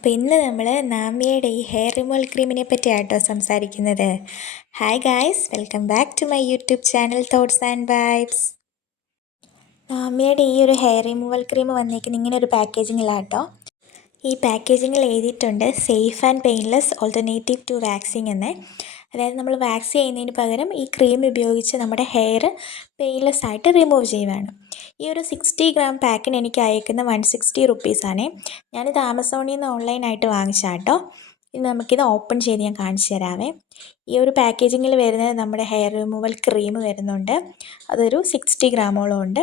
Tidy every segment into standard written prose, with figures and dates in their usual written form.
അപ്പോൾ ഇന്ന് നമ്മൾ നാമ്യയുടെ ഈ ഹെയർ റിമൂവൽ ക്രീമിനെ പറ്റിയാട്ടോ സംസാരിക്കുന്നത്. Hi guys, welcome back to my YouTube channel thoughts and vibes. നാമ്യയുടെ ഈ ഒരു ഹെയർ റിമൂവൽ ക്രീം വന്നിരിക്കുന്ന ഇങ്ങനെ ഒരു പാക്കേജിങ്ങിലാട്ടോ. ഈ പാക്കേജിങ്ങിൽ എഴുതിയിട്ടുണ്ട് safe and painless alternative to waxing എന്ന്. അതായത് നമ്മൾ വാക്സ് ചെയ്യുന്നതിന് പകരം ഈ ക്രീം ഉപയോഗിച്ച് നമ്മുടെ ഹെയർ പെയിൻലെസ് ആയിട്ട് റിമൂവ് ചെയ്യുവാണ്. ഈ ഒരു 60 ഗ്രാം പാക്കിന് എനിക്ക് അയക്കുന്ന 160 റുപ്പീസാണ്. ഞാനിത് ആമസോണിൽ നിന്ന് ഓൺലൈനായിട്ട് വാങ്ങിച്ചാട്ടോ. ഇനി നമുക്കിത് ഓപ്പൺ ചെയ്ത് ഞാൻ കാണിച്ചു തരാവേ. ഈ ഒരു പാക്കേജിങ്ങിൽ വരുന്നത് നമ്മുടെ ഹെയർ റിമൂവൽ ക്രീം വരുന്നുണ്ട്. അതൊരു 60 ഗ്രാമോളം ഉണ്ട്.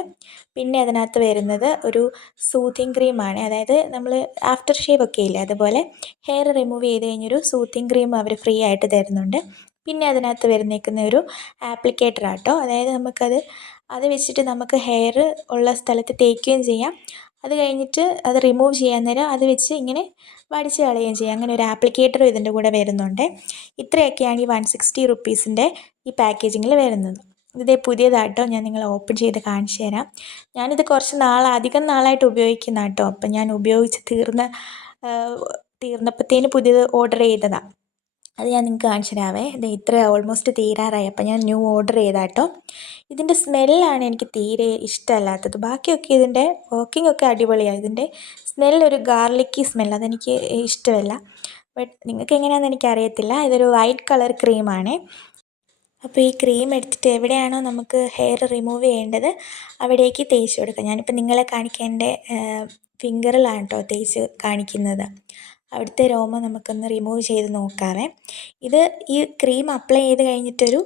പിന്നെ അതിനകത്ത് വരുന്നത് ഒരു സൂത്തിങ് ക്രീമാണ്. അതായത് നമ്മൾ ആഫ്റ്റർ ഷേവ് ഒക്കെ ഇല്ലേ, അതുപോലെ ഹെയർ റിമൂവ് ചെയ്ത് കഴിഞ്ഞൊരു സൂത്തിങ് ക്രീം അവർ ഫ്രീ ആയിട്ട് തരുന്നുണ്ട്. പിന്നെ അതിനകത്ത് വരുന്നേക്കുന്ന ഒരു ആപ്ലിക്കേറ്റർ ആട്ടോ. അതായത് അത് വെച്ചിട്ട് നമുക്ക് ഹെയർ ഉള്ള സ്ഥലത്ത് തേക്കുകയും ചെയ്യാം. അത് കഴിഞ്ഞിട്ട് അത് റിമൂവ് ചെയ്യാൻ നേരം അത് വെച്ച് ഇങ്ങനെ വടിച്ച് കളയുകയും ചെയ്യാം. അങ്ങനെ ഒരു ആപ്ലിക്കേറ്ററും ഇതിൻ്റെ കൂടെ വരുന്നുണ്ട്. ഇത്രയൊക്കെയാണ് ഈ 160 റുപ്പീസിൻ്റെ ഈ പാക്കേജിങ്ങിൽ വരുന്നത്. ഇതേ പുതിയതാട്ടോ, ഞാൻ നിങ്ങളെ ഓപ്പൺ ചെയ്ത് കാണിച്ചു തരാം. ഞാനിത് കുറച്ച് അധികം നാളായിട്ട് ഉപയോഗിക്കുന്ന കേട്ടോ. അപ്പം ഞാൻ ഉപയോഗിച്ച് തീർന്നപ്പോഴത്തേന് പുതിയത് ഓർഡർ ചെയ്തതാണ്. അത് ഞാൻ നിങ്ങൾക്ക് കാണിച്ചു തരാവേ. ഇത് ഇത്ര ഓൾമോസ്റ്റ് തീരാറായി. അപ്പം ഞാൻ ന്യൂ ഓർഡർ ചെയ്താട്ടോ. ഇതിൻ്റെ സ്മെല്ലാണ് എനിക്ക് തീരെ ഇഷ്ടമല്ലാത്തത്. ബാക്കിയൊക്കെ ഇതിൻ്റെ വർക്കിംഗ് ഒക്കെ അടിപൊളിയാണ്. ഇതിൻ്റെ സ്മെല്ലൊരു ഗാർലിക്കി സ്മെൽ, അതെനിക്ക് ഇഷ്ടമല്ല. ബട്ട് നിങ്ങൾക്ക് എങ്ങനെയാണെന്ന് എനിക്കറിയത്തില്ല. ഇതൊരു വൈറ്റ് കളർ ക്രീമാണ്. അപ്പോൾ ഈ ക്രീം എടുത്തിട്ട് എവിടെയാണോ നമുക്ക് ഹെയർ റിമൂവ് ചെയ്യേണ്ടത് അവിടേക്ക് തേച്ച് കൊടുക്കുക. ഞാനിപ്പോൾ നിങ്ങളെ കാണിക്കാൻ എൻ്റെ ഫിംഗറിലാണ് കേട്ടോ തേച്ച് കാണിക്കുന്നത്. അവിടുത്തെ രോമം നമുക്കൊന്ന് റിമൂവ് ചെയ്ത് നോക്കാവേ. ഈ ക്രീം അപ്ലൈ ചെയ്ത് കഴിഞ്ഞിട്ടൊരു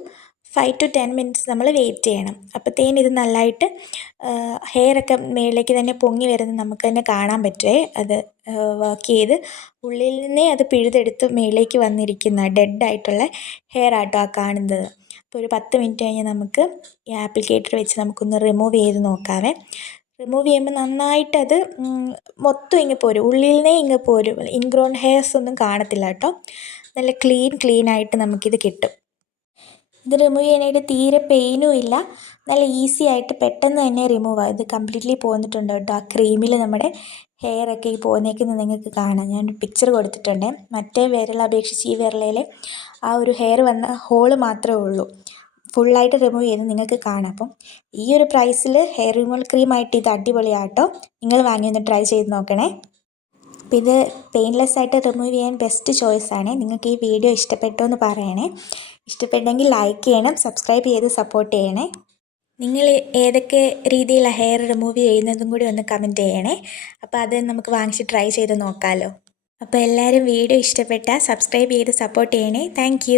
5 to 10 മിനിറ്റ്സ് നമ്മൾ വെയിറ്റ് ചെയ്യണം. അപ്പോഴത്തേനും ഇത് നല്ലതായിട്ട് ഹെയറൊക്കെ മേലേക്ക് തന്നെ പൊങ്ങി വരുന്നത് നമുക്ക് തന്നെ കാണാൻ പറ്റുമേ. അത് വർക്ക് ചെയ്ത് ഉള്ളിൽ നിന്നേ അത് പിഴുതെടുത്ത് മേലേക്ക് വന്നിരിക്കുന്ന ഡെഡായിട്ടുള്ള ഹെയർ ആട്ടോ ആ കാണുന്നത്. അപ്പോൾ ഒരു 10 മിനിറ്റ് കഴിഞ്ഞ് നമുക്ക് ഈ ആപ്ലിക്കേറ്റർ വെച്ച് നമുക്കൊന്ന് റിമൂവ് ചെയ്ത് നോക്കാവേ. റിമൂവ് ചെയ്യുമ്പോൾ നന്നായിട്ടത് മൊത്തം ഇങ്ങ് പോരും, ഉള്ളിൽ നിന്നേ ഇങ്ങ് പോരും. ഇൻഗ്രോൺ ഹെയർസ് ഒന്നും കാണത്തില്ല കേട്ടോ. നല്ല ക്ലീനായിട്ട് നമുക്കിത് കിട്ടും. ഇത് റിമൂവ് ചെയ്യാനായിട്ട് തീരെ പെയിനും ഇല്ല. നല്ല ഈസി ആയിട്ട് പെട്ടെന്ന് തന്നെ റിമൂവ് ആകും. ഇത് കംപ്ലീറ്റ്ലി പോന്നിട്ടുണ്ട് കേട്ടോ. ആ ക്രീമിൽ നമ്മുടെ ഹെയറൊക്കെ ഈ പോന്നേക്കുന്നത് നിങ്ങൾക്ക് കാണാം. ഞാനൊരു പിക്ചർ കൊടുത്തിട്ടുണ്ട്. മറ്റേ വിരൽ അപേക്ഷിച്ച് ഈ വിരലയിൽ ആ ഒരു ഹെയർ വന്ന ഹോള് മാത്രമേ ഉള്ളൂ. ഫുള്ളായിട്ട് റിമൂവ് ചെയ്ത് നിങ്ങൾക്ക് കാണാം. അപ്പം ഈ ഒരു പ്രൈസിൽ ഹെയർ റിമൂവൽ ക്രീമായിട്ട് ഇത് അടിപൊളിയാട്ടോ. നിങ്ങൾ വാങ്ങി ഒന്ന് ട്രൈ ചെയ്ത് നോക്കണേ. അപ്പോൾ ഇത് പെയിൻലെസ് ആയിട്ട് റിമൂവ് ചെയ്യാൻ ബെസ്റ്റ് ചോയ്സാണ്. നിങ്ങൾക്ക് ഈ വീഡിയോ ഇഷ്ടപ്പെട്ടോ എന്ന് പറയണേ. ഇഷ്ടപ്പെട്ടെങ്കിൽ ലൈക്ക് ചെയ്യണം, സബ്സ്ക്രൈബ് ചെയ്ത് സപ്പോർട്ട് ചെയ്യണേ. നിങ്ങൾ ഏതൊക്കെ രീതിയിലാണ് ഹെയർ റിമൂവ് ചെയ്യുന്നതും കൂടി ഒന്ന് കമൻറ്റ് ചെയ്യണേ. അപ്പോൾ അത് നമുക്ക് വാങ്ങിച്ച് ട്രൈ ചെയ്ത് നോക്കാമല്ലോ. അപ്പോൾ എല്ലാവരും വീഡിയോ ഇഷ്ടപ്പെട്ടാൽ സബ്സ്ക്രൈബ് ചെയ്ത് സപ്പോർട്ട് ചെയ്യണേ. താങ്ക്